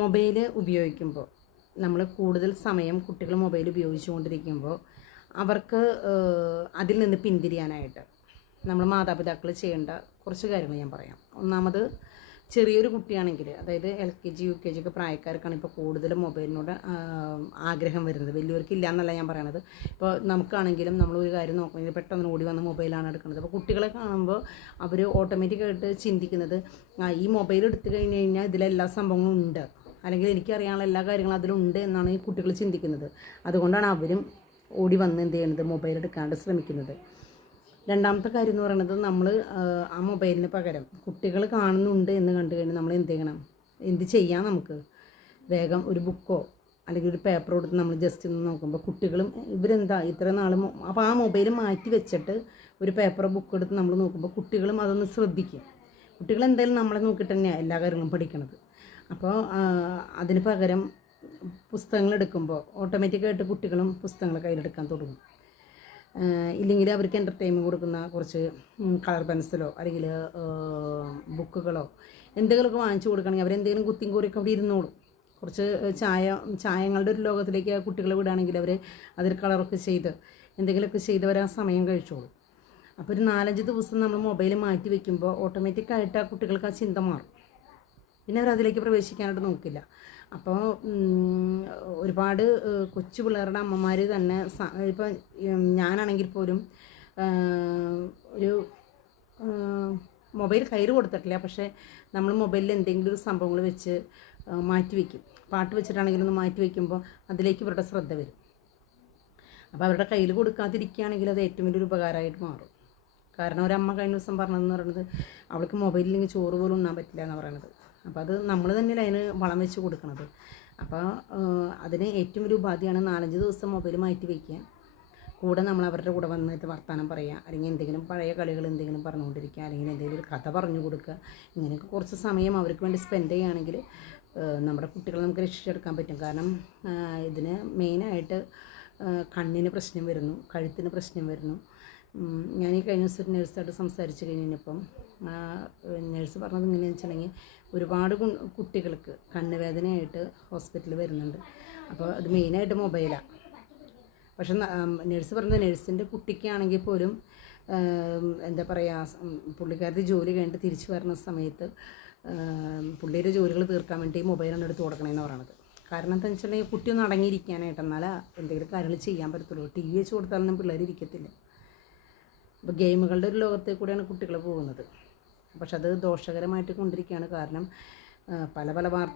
Mobile ഉപയോഗിക്കുമ്പോൾ നമ്മൾ കൂടുതൽ സമയം കുട്ടികൾ മൊബൈൽ ഉപയോഗിച്ചുകൊണ്ടിരിക്കുമ്പോൾ അവർക്ക് അതിൽ നിന്ന് പിന്തിരിയാനായിട്ട് നമ്മൾ മാതാപിതാക്കൾ ചെയ്യേണ്ട കുറച്ച് കാര്യങ്ങൾ ഞാൻ പറയാം. ഒന്നാമത്, ചെറിയൊരു കുട്ടിയാണെങ്കിൽ, അതായത് LKG UKG ഒക്കെ പ്രായക്കാർക്കാണ് ഇപ്പോൾ കൂടുതലും മൊബൈലിനോട് ആഗ്രഹം വരുന്നത്. വലിയവർക്ക് ഇല്ല എന്നല്ല ഞാൻ പറയണത്. ഇപ്പോൾ നമുക്കാണെങ്കിലും നമ്മളൊരു കാര്യം നോക്കണമെങ്കിൽ പെട്ടെന്ന് ഓടി വന്ന് മൊബൈലാണ് എടുക്കുന്നത്. അപ്പോൾ കുട്ടികളെ കാണുമ്പോൾ അവർ ഓട്ടോമാറ്റിക്കായിട്ട് ചിന്തിക്കുന്നത് ഈ മൊബൈൽ എടുത്തു കഴിഞ്ഞ് കഴിഞ്ഞാൽ ഇതിലെല്ലാ സംഭവങ്ങളും ഉണ്ട്, അല്ലെങ്കിൽ എനിക്കറിയാനുള്ള എല്ലാ കാര്യങ്ങളും അതിലുണ്ട് എന്നാണ് ഈ കുട്ടികൾ ചിന്തിക്കുന്നത്. അതുകൊണ്ടാണ് അവരും ഓടി വന്ന് എന്ത് ചെയ്യുന്നത്, മൊബൈൽ എടുക്കാണ്ട് ശ്രമിക്കുന്നത്. രണ്ടാമത്തെ കാര്യം എന്ന് പറയുന്നത്, നമ്മൾ ആ മൊബൈലിന് പകരം കുട്ടികൾ കാണുന്നുണ്ട് എന്ന് കണ്ടു കഴിഞ്ഞാൽ നമ്മൾ എന്ത് ചെയ്യണം, എന്ത് ചെയ്യാം, നമുക്ക് വേഗം ഒരു ബുക്കോ അല്ലെങ്കിൽ ഒരു പേപ്പറോ എടുത്ത് നമ്മൾ ജസ്റ്റ് ഒന്ന് നോക്കുമ്പോൾ കുട്ടികളും ഇവരെന്താ ഇത്ര നാളും, അപ്പോൾ ആ മൊബൈൽ മാറ്റി വെച്ചിട്ട് ഒരു പേപ്പറോ ബുക്കോ എടുത്ത് നമ്മൾ നോക്കുമ്പോൾ കുട്ടികളും അതൊന്ന് ശ്രദ്ധിക്കും. കുട്ടികൾ എന്തായാലും നമ്മളെ നോക്കിയിട്ട് തന്നെയാണ് എല്ലാ കാര്യങ്ങളും പഠിക്കണത്. അപ്പോൾ അതിന് പകരം പുസ്തകങ്ങൾ എടുക്കുമ്പോൾ ഓട്ടോമാറ്റിക്കായിട്ട് കുട്ടികളും പുസ്തകങ്ങൾ കയ്യിലെടുക്കാൻ തുടങ്ങും. ഇല്ലെങ്കിൽ അവർക്ക് എൻ്റർടൈൻമെൻറ്റ് കൊടുക്കുന്ന കുറച്ച് കളർ പെൻസിലോ അല്ലെങ്കിൽ ബുക്കുകളോ എന്തെങ്കിലുമൊക്കെ വാങ്ങിച്ചു കൊടുക്കുകയാണെങ്കിൽ അവരെന്തെങ്കിലും കുത്തിയും കോരിയൊക്കെ അവിടെ ഇരുന്നോളും. കുറച്ച് ചായങ്ങളുടെ ഒരു ലോകത്തിലേക്ക് കുട്ടികളെ വിടുകയാണെങ്കിൽ അവർ അതിൽ കളറൊക്കെ ചെയ്ത് എന്തെങ്കിലുമൊക്കെ ചെയ്തവർ ആ സമയം കഴിച്ചോളും. അപ്പോൾ ഒരു 4-5 ദിവസം നമ്മൾ മൊബൈൽ മാറ്റി വയ്ക്കുമ്പോൾ ഓട്ടോമാറ്റിക്കായിട്ട് ആ കുട്ടികൾക്ക് ആ ചിന്ത മാറും. പിന്നെ അവരതിലേക്ക് പ്രവേശിക്കാനായിട്ട് നോക്കില്ല. അപ്പോൾ ഒരുപാട് കൊച്ചു പിള്ളേരുടെ അമ്മമാർ തന്നെ ഇപ്പം ഞാനാണെങ്കിൽ പോലും ഒരു മൊബൈൽ കയ്യിൽ കൊടുത്തിട്ടില്ല, പക്ഷേ നമ്മൾ മൊബൈലിൽ എന്തെങ്കിലും ഒരു സംഭവങ്ങൾ വെച്ച് മാറ്റി വയ്ക്കും. പാട്ട് വെച്ചിട്ടാണെങ്കിലും ഒന്ന് മാറ്റി വയ്ക്കുമ്പോൾ അതിലേക്ക് ഇവരുടെ ശ്രദ്ധ വരും. അപ്പോൾ അവരുടെ കയ്യിൽ കൊടുക്കാതിരിക്കുകയാണെങ്കിൽ അത് ഏറ്റവും വലിയൊരു ഉപകാരമായിട്ട് മാറും. കാരണം ഒരമ്മ കഴിഞ്ഞ ദിവസം പറഞ്ഞതെന്ന് പറയുന്നത്, അവൾക്ക് മൊബൈലില്ലെങ്കിൽ ചോറ് പോലും ഉണ്ണാൻ പറ്റില്ല എന്ന് പറയണത്. അപ്പോൾ അത് നമ്മൾ തന്നെയല്ലേ അതിന് വളം വെച്ച് കൊടുക്കണത്. അപ്പോൾ അതിന് ഏറ്റവും വലിയ ഉപാധിയാണ് 4-5 ദിവസം മൊബൈൽ മാറ്റി വയ്ക്കുക. കൂടെ നമ്മൾ അവരുടെ കൂടെ വന്നിട്ട് വർത്തമാനം പറയുക, അല്ലെങ്കിൽ എന്തെങ്കിലും പഴയ കളികൾ എന്തെങ്കിലും പറഞ്ഞുകൊണ്ടിരിക്കുക, അല്ലെങ്കിൽ എന്തെങ്കിലും ഒരു കഥ പറഞ്ഞു കൊടുക്കുക. ഇങ്ങനെയൊക്കെ കുറച്ച് സമയം അവർക്ക് വേണ്ടി സ്പെൻഡ് ചെയ്യുകയാണെങ്കിൽ നമ്മുടെ കുട്ടികളെ നമുക്ക് രക്ഷിച്ചെടുക്കാൻ പറ്റും. കാരണം ഇതിന് മെയിനായിട്ട് കണ്ണിന് പ്രശ്നം വരുന്നു, കഴുത്തിന് പ്രശ്നം വരുന്നു. ഞാൻ ഈ കഴിഞ്ഞ ദിവസം ഒരു നേഴ്സായിട്ട് സംസാരിച്ച് കഴിഞ്ഞപ്പം നേഴ്സ് പറഞ്ഞത് എങ്ങനെയാണെന്ന് വെച്ചിട്ടുണ്ടെങ്കിൽ, ഒരുപാട് കുട്ടികൾക്ക് കണ്ണുവേദനയായിട്ട് ഹോസ്പിറ്റലിൽ വരുന്നുണ്ട്. അപ്പോൾ അത് മെയിനായിട്ട് മൊബൈലാണ്. പക്ഷെ നേഴ്സ് പറഞ്ഞത്, നേഴ്സിൻ്റെ കുട്ടിക്കാണെങ്കിൽ പോലും എന്താ പറയുക, പുള്ളിക്കാരത്തി ജോലി കഴിഞ്ഞിട്ട് തിരിച്ചു വരുന്ന സമയത്ത് പുള്ളിയുടെ ജോലികൾ തീർക്കാൻ വേണ്ടി മൊബൈലാണ് എടുത്ത് കൊടുക്കണമെന്ന് പറയണത്. കാരണം എന്താണെന്ന് വെച്ചിട്ടുണ്ടെങ്കിൽ കുട്ടി ഒന്ന് അടങ്ങിയിരിക്കാനായിട്ട്, എന്നാലേ എന്തെങ്കിലും കാര്യങ്ങൾ ചെയ്യാൻ പറ്റത്തുള്ളൂ. TV വെച്ച് കൊടുത്താലൊന്നും പിള്ളേർ ഇരിക്കത്തില്ല. അപ്പോൾ ഗെയിമുകളുടെ ഒരു ലോകത്തേക്ക് കൂടെയാണ് കുട്ടികൾ പോകുന്നത്. പക്ഷെ അത് ദോഷകരമായിട്ട് കൊണ്ടിരിക്കുകയാണ്. കാരണം പല വാർത്ത